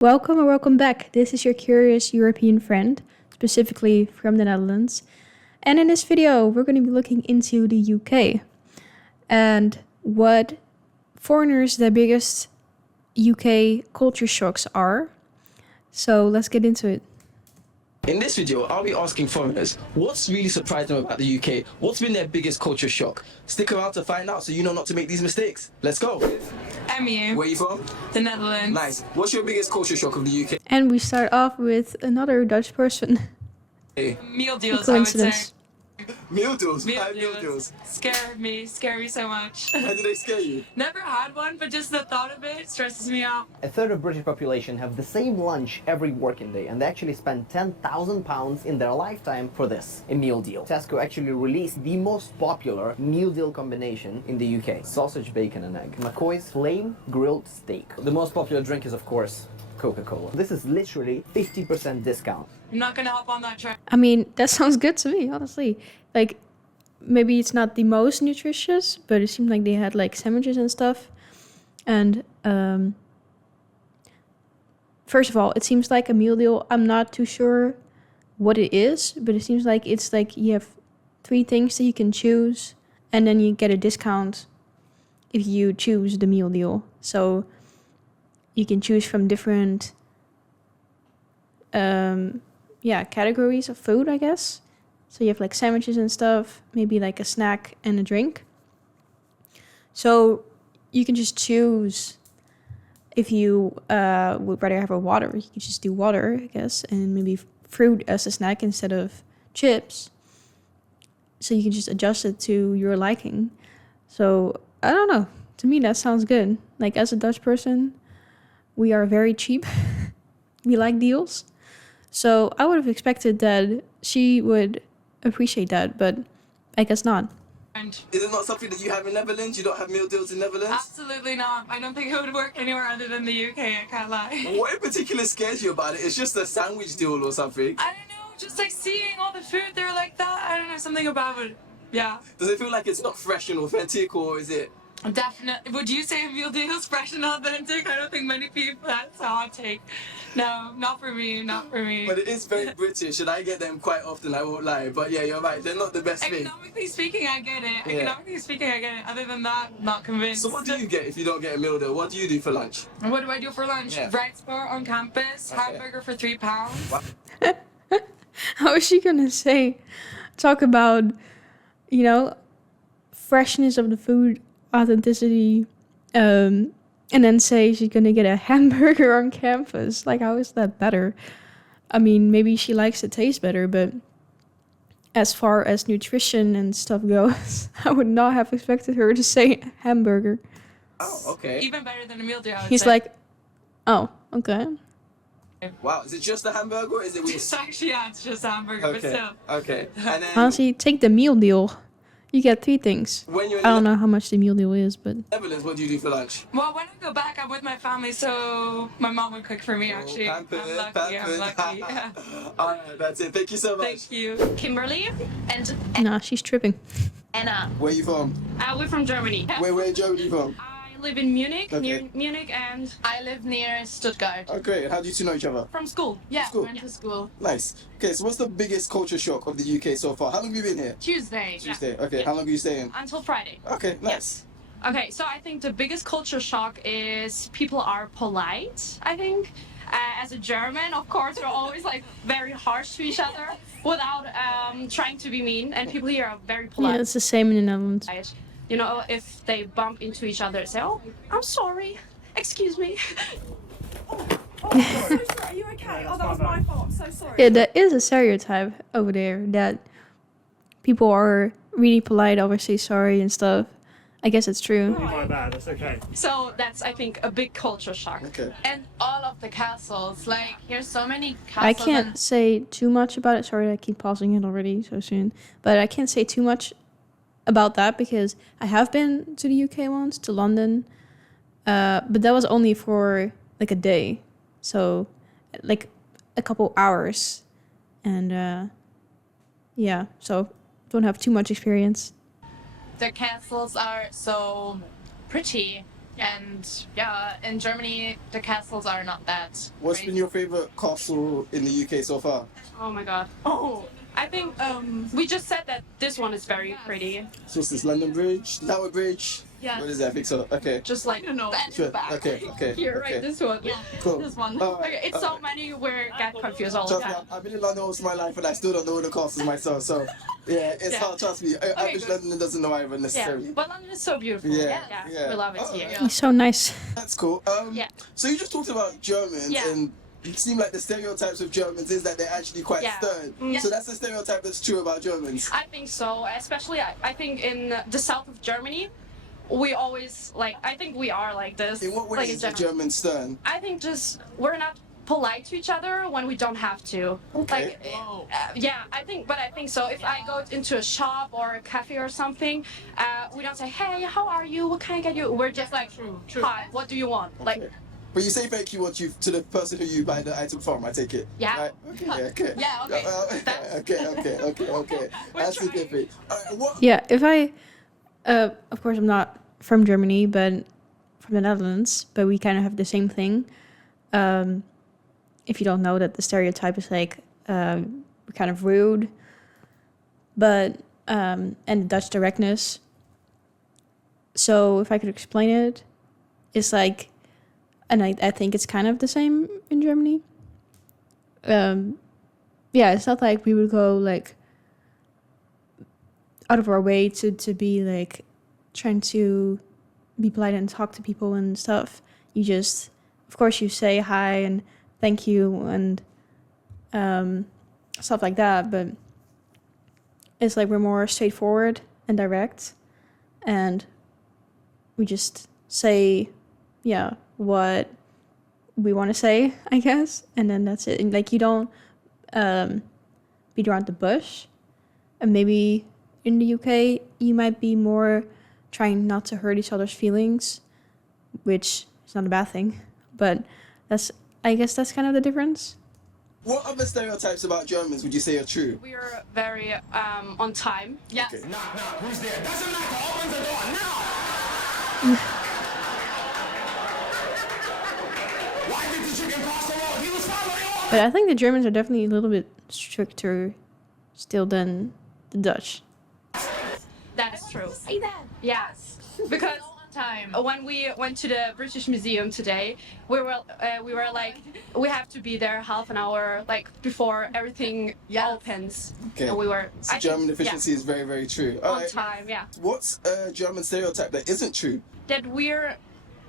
Welcome or welcome back. This is your curious European friend, specifically from the Netherlands. And in this video, we're going to be looking into the UK and what foreigners' their biggest UK culture shocks are. So let's get into it. In this video, I'll be asking foreigners, what's really surprised them about the UK? What's been their biggest culture shock? Stick around to find out so you know not to make these mistakes. Let's go. MU, Where are you from? the Netherlands. Nice. What's your biggest culture shock of the UK? And we start off with another Dutch person. Meal deals, I would say. Coincidence. Meal deals. Meal Five meal deals deals. scare me so much. How do they scare you? Never had one, but just the thought of it stresses me out. A third of British population have the same lunch every working day, and they actually spend £10,000 in their lifetime for this, a meal deal. Tesco actually released the most popular meal deal combination in the UK. Sausage, bacon and egg. McCoy's Flame Grilled Steak. The most popular drink is, of course, Coca-Cola. This is literally 50% discount. I'm not gonna hop on that train. I mean, that sounds good to me, honestly. Like, maybe it's not the most nutritious, but it seemed like they had like sandwiches and stuff. And first of all, it seems like a meal deal. I'm not too sure what it is, but it seems like it's like you have 3 things that you can choose, and then you get a discount if you choose the meal deal. So you can choose from different categories of food, I guess. So you have like sandwiches and stuff, maybe like a snack and a drink. So you can just choose if you would rather have a water. You can just do water, I guess, and maybe fruit as a snack instead of chips. So you can just adjust it to your liking. So I don't know. To me, that sounds good. Like, as a Dutch person, we are very cheap. We like deals. So I would have expected that she would appreciate that, but I guess not. And Is it not something that you have in Netherlands? You don't have meal deals in Netherlands? absolutely not. I don't think it would work anywhere other than the UK, I can't lie. What in particular scares you about it? It's just a sandwich deal or something. I don't know, just like seeing all the food there like that, I don't know, something about it. Yeah, Does it feel like it's not fresh and authentic, or is it? definitely. Would you say a meal deal is fresh and authentic? I don't think many people, that's a hot take. No, not for me, not for me. But it is very British, and I get them quite often, I won't lie. But yeah, you're right, they're not the best thing. Economically speaking, I get it. Yeah. Economically speaking, I get it. Other than that, not convinced. So what do you get if you don't get a meal deal? What do you do for lunch? What do I do for lunch? Yeah. Right spur on campus, Okay. hamburger for £3. How is she gonna talk about, freshness of the food, authenticity, and then say she's gonna get a hamburger on campus? Like, how is that better? I mean, maybe she likes the taste better, but as far as nutrition and stuff goes, I would not have expected her to say hamburger. Oh, okay. Even better than a meal deal, I would He's say. like, oh, okay. Wow, is it just a hamburger or is it with... It's actually, yeah, it's just hamburger, but Okay, still. okay. And then Honestly, take the meal deal. You get 3 things. when you're in I don't the know how much the meal deal is, but Netherlands, what do you do for lunch? Well, when I go back, I'm with my family, so my mom would cook for me, actually. Pampered, I'm lucky, I'm lucky. Yeah. Alright, that's it. Thank you so much. Thank you. Kimberly and nah, she's tripping. Anna. Where are you from? We're from Germany. Where in Germany you from? I live in Munich, Okay. near Munich, and I live near Stuttgart. Oh, great. And how do you two know each other? From school. Yeah, School. went to school. Nice. Okay, so what's the biggest culture shock of the UK so far? How long have you been here? Tuesday. Tuesday. Okay, Yeah. how long are you staying? Until Friday. Okay, nice. Okay, so I think the biggest culture shock is people are polite, I think. As a German, of course, we're always like very harsh to each other without trying to be mean, and people here are very Yeah, polite. it's the same in the Netherlands. You know, if they bump into each other, say, "Oh, I'm sorry, excuse me." Oh, so sorry. Are you okay? Oh, that was my fault. I'm so sorry. Yeah, there is a stereotype over there that people are really polite, always say sorry and stuff. I guess it's true. My bad, that's okay. So that's, I think, a big culture shock. Okay. And all of the castles, like here's so many castles. I can't say too much about it. Sorry, I keep pausing it already so soon. But I can't say too much about that because I have been to the UK once, to London. But that was only for like a day. So like a couple hours. And yeah, so don't have too much experience. The castles are so pretty. And yeah, in Germany, the castles are not that. What's great. been your favorite castle in the UK so far? Oh my god. Oh, I think we just said that this one is very pretty. So what's this, London Bridge, Tower Bridge? Yeah. What is that? I think so. Okay. Just like Sure. Okay. here, right? Okay. This one. Cool. This one. All right. Okay, it's so many we get confused all the Trust me, time. I've been in London most of my life and I still don't know the castles myself. So yeah, it's Yeah. hard. Trust me. Average good. London doesn't know either Yeah, necessarily. but London is so beautiful. Yeah, yeah, yeah. we love it Oh, here. yeah. He's so nice. That's cool. Yeah. So you just talked about Germans Yeah. and it seemed like the stereotypes of Germans is that they're actually quite Yeah. stern. Yeah. So that's the stereotype that's true about Germans. I think so, especially I think in the south of Germany, we always like. I think we are like this. In what way like is the general. German stern? I think just we're not polite to each other when we don't have to. Okay. Like, yeah, I think so. If I go into a shop or a cafe or something, we don't say, "Hey, how are you? What can I get you?" We're just like, "Hi, what do you want?" Like, Okay. But you say thank you to the person who you buy the item from, I take it. Yeah. Right? Okay. Yeah, okay. Okay. That's the trying. difference. Alright, what? Yeah, if I, of course, I'm not from Germany, but from the Netherlands, but we kind of have the same thing. If you don't know that the stereotype is like kind of rude, but and Dutch directness. So if I could explain it, it's like, and I think it's kind of the same in Germany. Yeah, it's not like we would go like out of our way to be like trying to be polite and talk to people and stuff. You just, of course, you say hi and thank you and stuff like that. But it's like we're more straightforward and direct, and we just say, yeah, what we want to say, I guess, and then that's it. And like you don't beat around the bush. And maybe in the UK you might be more trying not to hurt each other's feelings, which is not a bad thing, but I guess that's kind of the difference. What other stereotypes about Germans would you say are true? we're very on time. Yeah. Okay. Who's there? Doesn't matter. Open the door now. Why did the chicken cross the road? He was following orders. But I think the Germans are definitely a little bit stricter still than the Dutch. That is true. Say that. Yes, because Time. when we went to the British Museum today, we were like, we have to be there half an hour like before everything opens. Okay. And we were. So I German think, efficiency is very, very true. on Alright. time. Yeah. What's a German stereotype that isn't true? That we're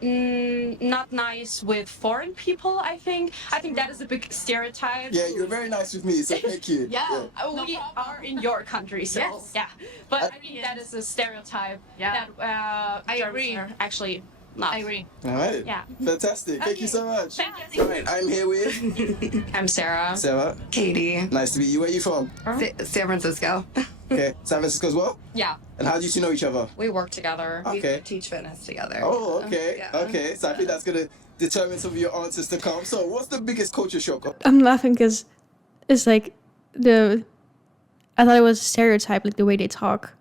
not nice with foreign people. I think that is a big stereotype. Yeah, you're very nice with me, so thank you. Yeah, we are in your country, so Yes. yeah. But I think that is a stereotype. Yeah. That I Germans agree. are actually not. I agree. Alright. Yeah. Fantastic. Thank you so much. Thank you. Alright, I'm here with I'm Sarah. Sarah. Katie, Nice to meet you. Where are you from? San Francisco. Okay, San Francisco as well? Yeah, And how do you two know each other? we work together. Okay. We teach fitness together. Oh, okay. Yeah. Okay, so I think that's going to determine some of your answers to come. So, what's the biggest culture shock? I'm laughing because it's like I thought it was a stereotype, like the way they talk.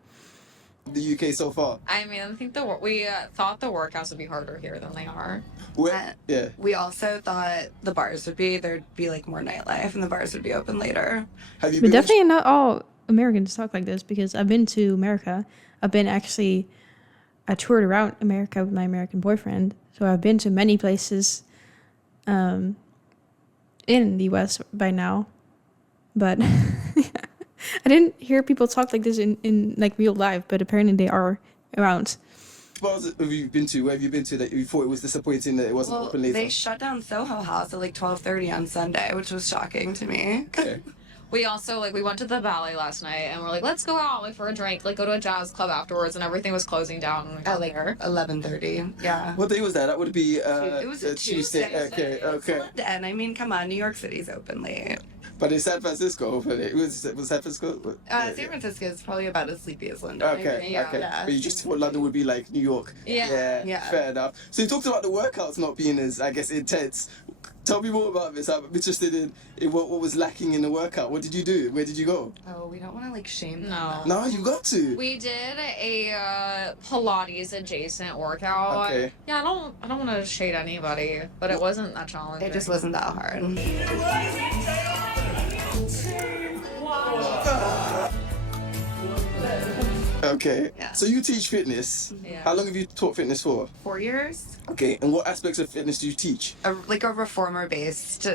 The UK so far? I mean, I think we thought the workouts would be harder here than they are. Where, yeah. We also thought the bars there'd be like more nightlife and the bars would be open later. Have you But been? definitely not all Americans talk like this, because I've been to America. I toured around America with my American boyfriend. So I've been to many places in the US by now. But I didn't hear people talk like this in like real life, but apparently they are around. What bars have you been to? Where have you been to that you thought it was disappointing that it wasn't Well, open later? they shut down Soho House at like 12:30 on Sunday, which was shocking to me. Okay. We also we went to the ballet last night and we're like, let's go out for a drink, go to a jazz club afterwards, and everything was closing down when we got At like there. 11:30. Yeah. What day was that? That would be It was a Tuesday. Okay. And I mean, come on, New York City's open late. But in San Francisco open. It was San Francisco. San Francisco is probably about as sleepy as London. I Okay, think. okay. Yeah. But you just thought London would be like New York. Yeah. Yeah. Fair enough. So you talked about the workouts not being as, I guess, intense. Tell me more about this. I'm interested in what was lacking in the workout. What did you do? Where did you go? Oh, we don't want to like shame them. No. No, you got to. We did a Pilates adjacent workout. Okay. Yeah, I don't want to shade anybody, but it wasn't that challenging. It just wasn't that hard. Okay. Yeah. So you teach fitness. Yeah. How long have you taught fitness for? 4 years. Okay. And what aspects of fitness do you teach? Like a reformer-based,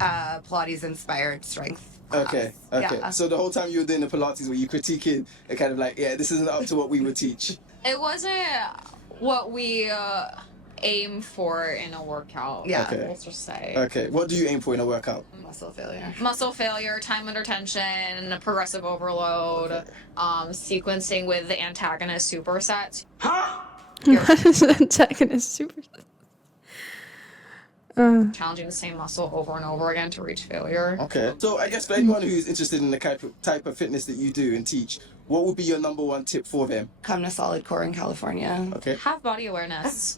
Pilates-inspired strength class. Okay. Yeah. So the whole time you were doing the Pilates, were you critiquing and kind of like, yeah, this isn't up to what we would teach? It wasn't what we aim for in a workout. Yeah. Okay. Let's just say. Okay. What do you aim for in a workout? Muscle failure. Muscle failure, time under tension, progressive overload, sequencing with the antagonist supersets. What is an antagonist super? Challenging the same muscle over and over again to reach failure. Okay. So I guess for anyone who's interested in the type of fitness that you do and teach, what would be your number one tip for them? Come to Solid Core in California. Okay. Have body awareness.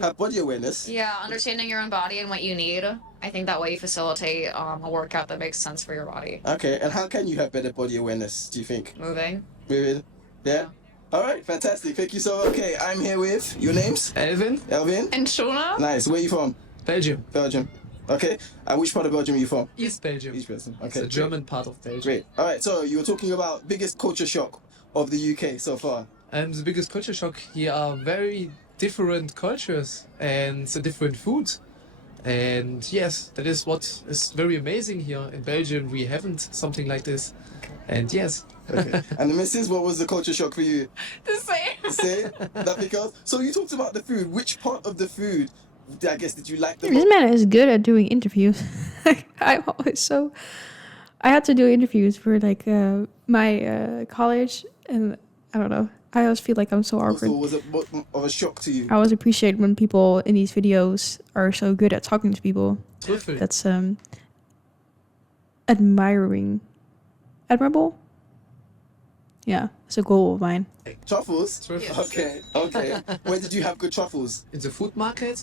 Have body awareness. Yeah, understanding your own body and what you need. I think that way you facilitate a workout that makes sense for your body. Okay. And how can you have better body awareness, do you think? Moving. Moving? Yeah? All right. Fantastic. Thank you so much. Okay. I'm here with your names? Elvin Elvin? And Shona? Nice. Where are you from? Belgium. Belgium. Okay. And which part of Belgium are you from? East Belgium. East Belgium. It's Okay. the German part of Belgium. Great. All right. So you were talking about biggest culture shock of the UK so far. The biggest culture shock here are very different cultures and the different food. And yes, that is what is very amazing here in Belgium. We haven't something like this. And yes. Okay. And the missus, what was the culture shock for you? The same. Say nothing else. So you talked about the food. Which part of the food, I guess, did you like the This most? man is good at doing interviews. I'm always so. I had to do interviews for like my college, and I don't know. I always feel like I'm so Also, awkward. was it of a shock to you? I always appreciate when people in these videos are so good at talking to people. Trüffel. That's admirable. Yeah, it's a goal of mine. Truffles? Truffles. Okay, okay. Where did you have good truffles? In the food market,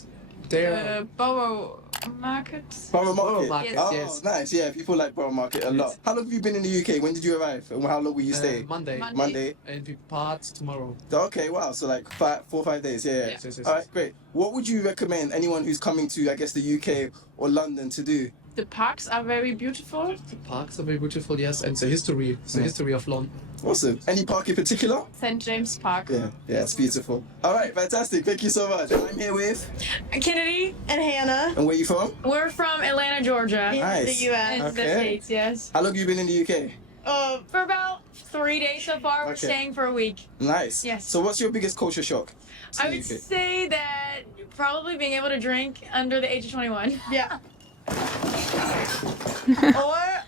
there Borough Market. Borough Market. Borough Market, Oh, yes. nice. Yeah, people like Borough Market a lot. How long have you been in the UK? When did you arrive? And how long will you stay? Monday. Monday. And we part tomorrow. Okay, wow. So like 4 or 5 days. Yeah. Yes, yes, yes, All yes. right, great. What would you recommend anyone who's coming to, I guess, the UK or London to do? The parks are very beautiful. The parks are very beautiful, yes, and the history of London. Awesome. Any park in particular? St. James Park. Yeah, it's beautiful. All right, fantastic. Thank you so much. I'm here with. Kennedy and Hannah. And where you from? We're from Atlanta, Georgia. In Nice. the US. In the Okay. States, yes. How long have you been in the UK? For about 3 days so far. We're Okay. staying for a week. Nice. Yes. So what's your biggest culture shock? to I the would UK? say that probably being able to drink under the age of 21. Yeah.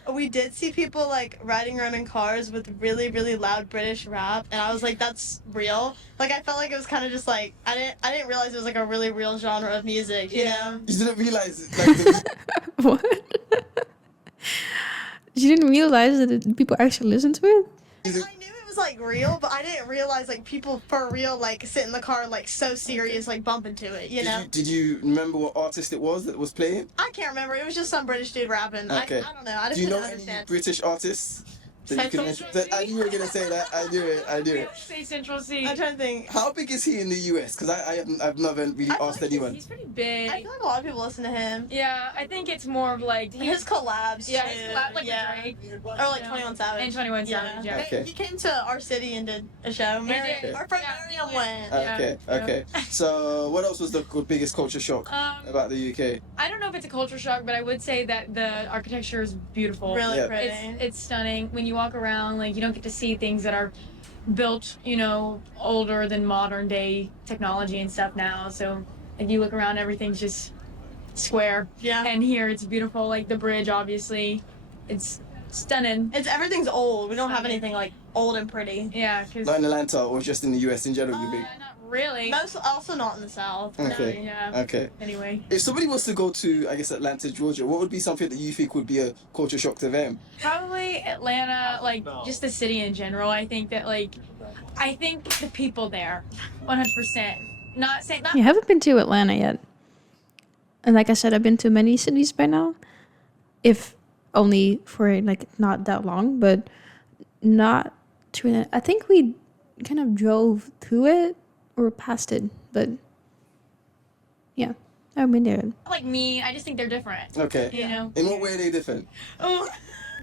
Or we did see people like riding around in cars with really, really loud British rap, and I was like, that's real. Like I felt like it was kind of just like I didn't realize it was like a really real genre of music. You know? You didn't realize like the What? You didn't realize that people actually listen to it? music. I knew it was like real, but I didn't realize like people for real like sit in the car like so serious like bumping to it. You know? Did you remember what artist it was that was playing? I can't remember. It was just some British dude rapping. Okay. I don't know. I just Do you know didn't any understand. British artists? That you can mention? I knew you were gonna say that. I knew it. I knew it. Say Central C. I'm trying to think. How big is he in the US? Because I've never really I feel asked like anyone. He's pretty big. I feel like a lot of people listen to him. Yeah, I think it's more of like His collabs. yeah, too. his collab like yeah. with Drake Or like 21 Savage. and 21 Savage. Yeah. Okay. He came to our city and did a show. did. Our friend Yeah. Miriam went. Okay, Yeah. okay. So what else was the biggest culture shock about the UK? I don't know if it's a culture shock, but I would say that the architecture is beautiful. Really Yeah. pretty. It's stunning. When you walk around, like you don't get to see things that are built, you know, older than modern day technology and stuff now. So if you look around, everything's just square. Yeah. And here it's beautiful. Like the bridge, obviously, it's stunning. Everything's old. We don't have anything like old and pretty. Yeah, because Not in Atlanta or just in the US in general, you mean? not really. Most also not in the South. Okay. Yeah. Okay. Anyway, If somebody was to go to, I guess, Atlanta, Georgia, what would be something that you think would be a culture shock to them? probably Atlanta, like just the city in general. I think that I think the people there, 100%. Not saying not You haven't been to Atlanta yet. And like I said, I've been to many cities by now, if only for like not that long, but not to. I think we kind of drove to it or past it, but yeah, I've been there. Like me, I just think they're different. Okay. You know? In what way are they different? Oh,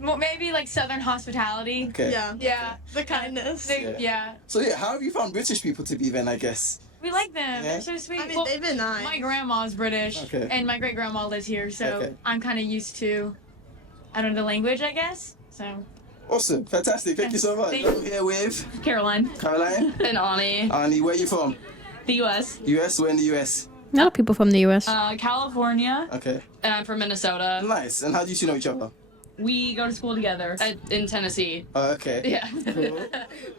well, maybe like Southern hospitality. Okay. Yeah. The kindness. Yeah. So yeah, how have you found British people to be then? I guess. We like them. Yeah? They're so sweet. I mean, they've been nice. My grandma's British, Okay. and my great grandma lives here, so Okay. I'm kind of used to, I don't know, the language, I guess. So, Awesome, fantastic. Thank you so much. Thank I'm here with Caroline. Caroline. And Ani. Ani, where are you from? The US. US? Where in the US? A lot of people from the US. California. Okay. And I'm from Minnesota. Nice. And how do you two know each other? We go to school together. In Tennessee. Oh, okay. Yeah. Cool.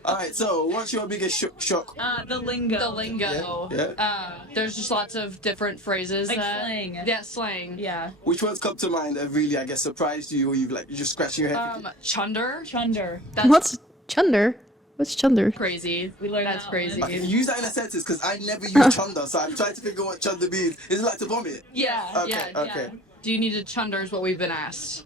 All right. So, what's your biggest shock? The lingo. The lingo. Yeah. There's just lots of different phrases. Like that, slang. Yeah, slang. Yeah. Which ones come to mind that really, I guess, surprised you, or you're just scratching your head? Chunder. Chunder. That's What's chunder? What's chunder? crazy. We learned That's that crazy. Okay, use that in a sentence because I never use chunder, so I'm trying to figure what chunder means. Is it like to vomit? Yeah. Okay, yeah. okay. Do you need a chunder is what we've been asked.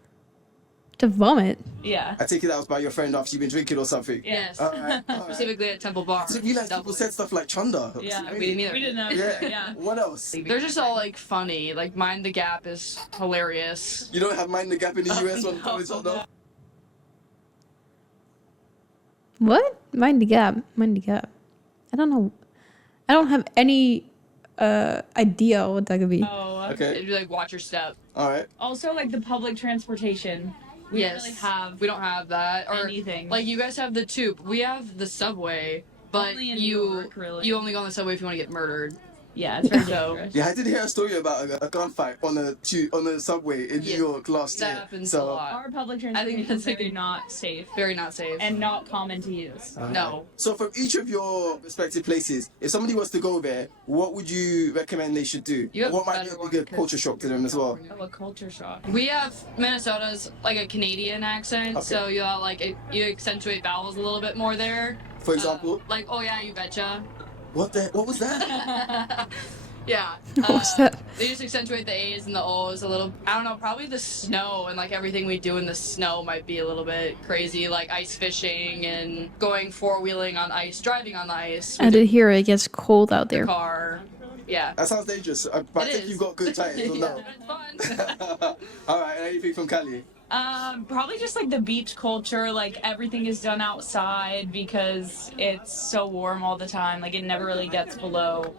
To vomit. Yeah. I take it that was by your friend after you've been drinking or something. Yes. All right. Specifically at Temple Bar. I didn't realize people said stuff like chunder. Yeah, we didn't either. We didn't know. Yeah. What else? They're just all like funny. Like Mind the Gap is hilarious. You don't have Mind the Gap in the US on college or no? What? Mind the gap. Mind the gap. I don't know. I don't have any idea what that could be. Oh. Okay. It'd be like watch your step. All right. Also, like the public transportation. We don't really have We don't have that. Or anything. like you guys have the tube. We have the subway, but Only in you New York, really. you only go on the subway if you want to get murdered. Yeah, it's very So dangerous. Yeah, I did hear a story about a gunfight on the subway in New Yeah, York last that year. happens so, a lot. Our public I think transportation that's is like very not safe very not safe. and not common to use. No. So from each of your respective places, if somebody was to go there, what would you recommend they should do? You have What might be better a bigger one, 'cause- culture shock to them as well? Oh, a culture shock. We have Minnesota's like a Canadian accent, Okay. so you you accentuate vowels a little bit more there. For example, Like oh yeah, you betcha. what was that? Yeah. What's that? They just accentuate the A's and the O's a little. I don't know. Probably the snow and like everything we do in the snow might be a little bit crazy, like ice fishing and going four-wheeling on ice, driving on the ice. I did hear it gets cold out there. Car. Yeah. That sounds dangerous. But I It think is. you've got good tires, or no? It's fun. All right, and anything from Cali? Probably just like the beach culture. Like everything is done outside because it's so warm all the time. Like it never really gets below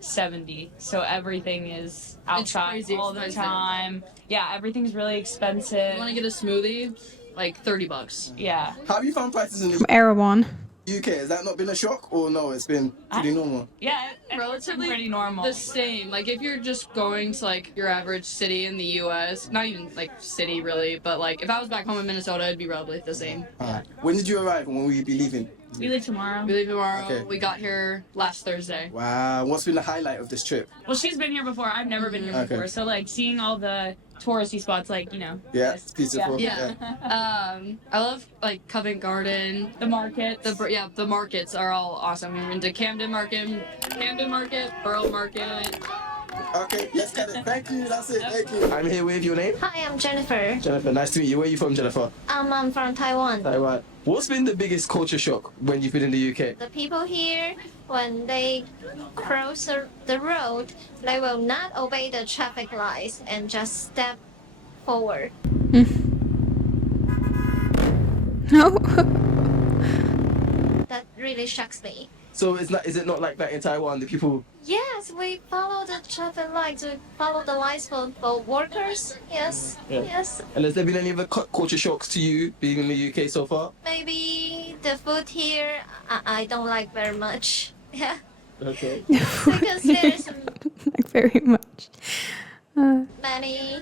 70, so everything is outside crazy all the expensive. time. Yeah, everything's really expensive. You want to get a smoothie? Like $30. Yeah. How have you found prices in From the Erewhon. UK? Has that not been a shock, or no? It's been pretty normal. Yeah, Relatively pretty normal. The same. Like if you're just going to like your average city in the U.S., not even like city really, but like if I was back home in Minnesota, it'd be roughly the same. All right. When did you arrive, and when will you be leaving? We leave tomorrow. We leave tomorrow. Okay. We got here last Thursday. Wow. What's been the highlight of this trip? Well, she's been here before. I've never been here Okay. before. So like seeing all the touristy spots, like Yeah, this. it's beautiful. Yeah. I love like Covent Garden. The markets. The markets are all awesome. We've been to Camden Market, Borough Market. Okay, let's get it. Thank you. That's it. Thank you. I'm here with your name. Hi, I'm Jennifer. Jennifer, nice to meet you. Where are you from, Jennifer? I'm from Taiwan. Taiwan. What's been the biggest culture shock when you've been in the UK? The people here, when they cross the road, they will not obey the traffic lights and just step forward. No. That really shocks me. So is it not like that in Taiwan? The people. Yes, we follow the traffic lights. We follow the lights for workers. Yes, Yeah. yes. And has there been any other culture shocks to you being in the UK so far? Maybe the food here, I don't like very much. Yeah, Okay. because there's Like very much. many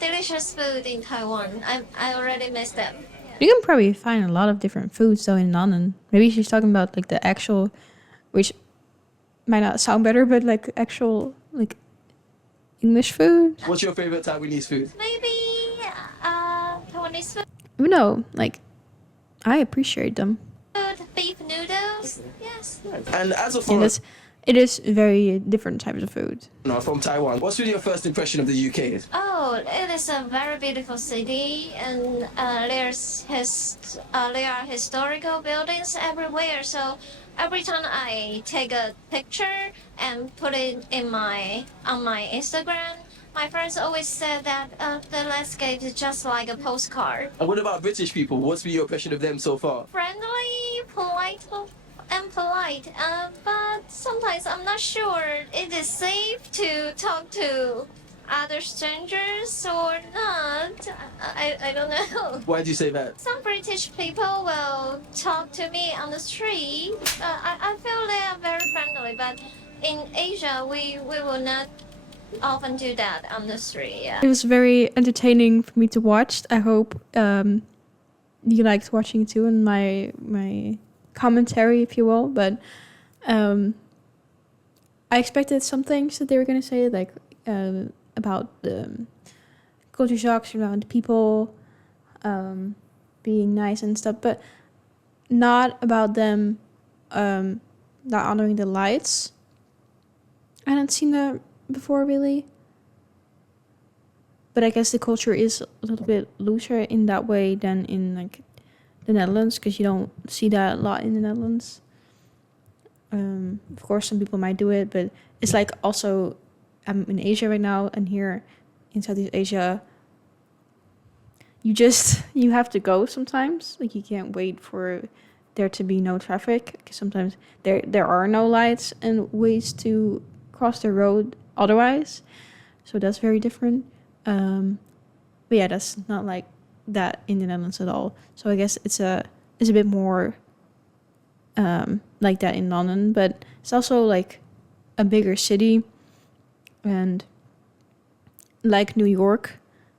delicious food in Taiwan. I already miss them. You can probably find a lot of different foods though in London. Maybe she's talking about like the actual, which might not sound better, but like actual like English food. What's your favorite Taiwanese food? Maybe Taiwanese food, No, like I appreciate them. beef noodles. Yes. And as a And foreigner, that's it is very different types of food. No, from Taiwan. What's really your first impression of the UK? Oh, it is a very beautiful city, and there are historical buildings everywhere. So every time I take a picture and put it on my Instagram, my friends always said that the landscape is just like a postcard. And what about British people? What's been your impression of them so far? Friendly, polite, but sometimes I'm not sure it is safe to talk to other strangers or not. I don't know. Why do you say that? Some British people will talk to me on the street. I feel they are very friendly, but in Asia we will not often do that on the street. Yeah. It was very entertaining for me to watch. I hope you liked watching it too, and my commentary, if you will. But I expected some things that they were gonna say, like about the culture shocks around people being nice and stuff, but not about them not honoring the lights. I hadn't seen that before, really. But I guess the culture is a little bit looser in that way than in like the Netherlands, because you don't see that a lot in the Netherlands. Of course, some people might do it, but it's like also I'm in Asia right now, and here in Southeast Asia, you have to go sometimes. Like you can't wait for there to be no traffic, because sometimes there are no lights and ways to cross the road otherwise. So that's very different. But yeah, that's not like that in the Netherlands at all. So I guess it's a bit more like that in London, but it's also like a bigger city. And like New York,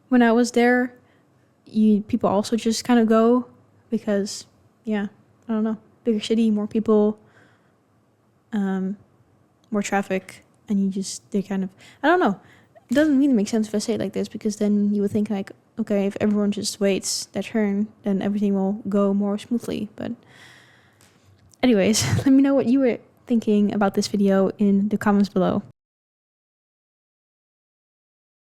when I was there, people also just kind of go because, yeah, I don't know, bigger city, more people, more traffic, and they kind of, I don't know. It doesn't really make sense if I say it like this, because then you would think like, okay, if everyone just waits their turn, then everything will go more smoothly. But anyways, let me know what you were thinking about this video in the comments below.